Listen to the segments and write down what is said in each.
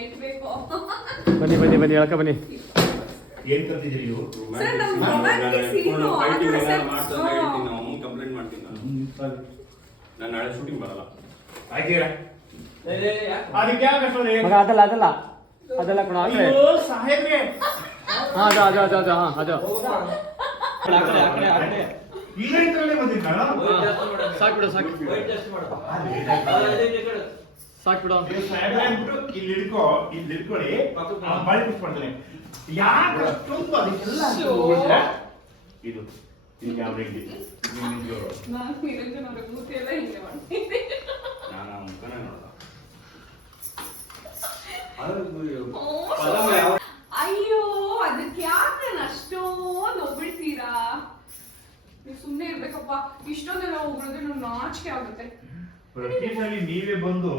Mic ಬೇಕು. ಬನ್ನಿ ಬನ್ನಿ ಬನ್ನಿ ಹೇಳ್ಕ ಬನ್ನಿ. ಏನ್ ಕಲ್ತಿದ್ದೀರಿ ನೀವು? ಸರ್ ನಮ್ಮ romantic scene ಆ ಥರ ಸರ್ ಕಂಪ್ಲೇಂಟ್ ಮಾಡ್ತೀನಿ ನಾನು ನಾಳೆ ಶೂಟಿಂಗ್ ಬರಲ್ಲ. ಆಯ್ತೀರಾ? ಅದಕ್ಕೆ ಯಾಕೆ ಅಷ್ಟೊಂದು ಮಗ ಅದಲ್ಲ ಅದಲ್ಲ ಅದಲ್ಲ ಕಣ ಅಂದ್ರೆ ಅಯ್ಯೋ ಸಾಹೇಬ್ರೆ ಹಾ ಅದು ಹಾ ಅದು ಈಗ ಇದ್ರಲ್ಲೇ ಬಂದಿದ್ದ ಸಾಕ್ಬಿಡು ಸಾಕು ಸಾಕ್ಬಿಡು. ಸಾಹೇಬ್ರೆ ಅಂದ್ಬಿಟ್ಟು ಇಲ್ಲಿ ಹಿಡ್ಕೊಳ್ಳಿ ಬಾಳಿ ಪುಷ್ ಮಾಡ್ತಾನೆ. ಯಾಕೆ ಅಷ್ಟೊಂದು ಅದಕ್ಕೆಲ್ಲ ಇದು ಈಗ ಅವ್ರಿಗೆ ನಾನು ನಿರಂಜನ್ ಅವ್ರ ಮೂತಿ ಎಲ್ಲ ಹಿಂಗೆ ಮಾಡ್ತೀನಿ. ನಾನು ಮುಖನೇ ನೋಡಲ್ಲ. ಅಯ್ಯೋ ಅದಕ್ಕೆ ಯಾಕೆ ನಾನು ಅಷ್ಟೊಂದು ಹೊಗಳ್ತೀರಾ? ನೀವು ಸುಮ್ಮನೆ ಇರ್ಬೇಕಪ್ಪ. ಇಷ್ಟೊಂದೆಲ್ಲ ಹೊಗಳಿದ್ರೆ ನಮ್ಗೆ ನಾಚಿಕೆ ಆಗುತ್ತೆ. ಪ್ರತಿ ಸಲ ನೀವೇ ಬಂದು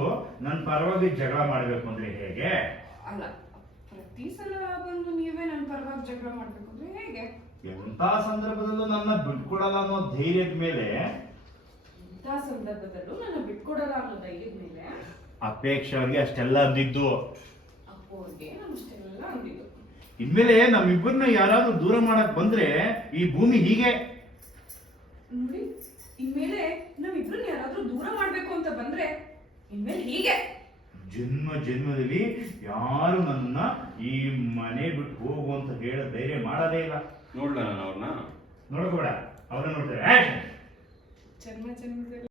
ನನ್ನ ಪರವಾಗಿ ಜಗಳ ಮಾಡ್ಬೇಕು ಅಂದ್ರೆ ಹೇಗೆ? ಅಲ್ಲ, ಪ್ರತಿ ಸಲ ಬಂದು ನೀವೇ ನನ್ನ ಪರವಾಗಿ ಜಗಳ ಮಾಡ್ಬೇಕು ಅಂದ್ರೆ ಹೇಗೆ? ಎಂತ ಸಂದರ್ಭದಲ್ಲೂ ನನ್ನ ಬಿಟ್ಕೊಡಲ್ಲ ಅನ್ನೋ ಧೈರ್ಯದ ಮೇಲೆ ಇಂಥ ಸಂದರ್ಭದಲ್ಲೂ ನನ್ನ ಬಿಟ್ಕೊಡಲ್ಲ ಅನ್ನೋ ಧೈರ್ಯದ ಮೇಲೆ ಅಪೇಕ್ಷೆ ಅವ್ರಿಗೆ ಅಷ್ಟೆಲ್ಲ ಅಂದಿದ್ದು. ಅಪ್ಪು ಅವ್ರಿಗೆ ನಾನು ಇಷ್ಟೆಲ್ಲ ಅಂದಿದ್ದು. ಇನ್ಮೇಲೆ ನಮ್ಮಿಬ್ಬರನ್ನ ಯಾರಾದ್ರೂ ದೂರ ಮಾಡಕ್ ಬಂದ್ರೆ ಈ ಭೂಮಿ ಹೀಗೆ ನೋಡಿ, ಇನ್ಮೇಲೆ ನಾವಿಬ್ರನ್ನ ಯಾರಾದ್ರೂ ದೂರ ಮಾಡ್ಬೇಕು ಅಂತ ಬಂದ್ರೆ ಇನ್ಮೇಲೆ ಹೀಗೆ ಜನ್ಮ ಜನ್ಮದಲ್ಲಿ ಯಾರು ನನ್ನ ಈ ಮನೆ ಬಿಟ್ಟು ಹೋಗು ಅಂತ ಹೇಳೋ ಧೈರ್ಯ ಮಾಡೋದೇ ಇಲ್ಲ. ನೋಡ್ಲ ನಾನು ಅವ್ರನ್ನ ನೋಡ್ಕೋಬೇಡ, ಅವ್ರನ್ನ ನೋಡ್ತಾರೆ ಜನ್ಮ ಜನ್ಮದಲ್ಲಿ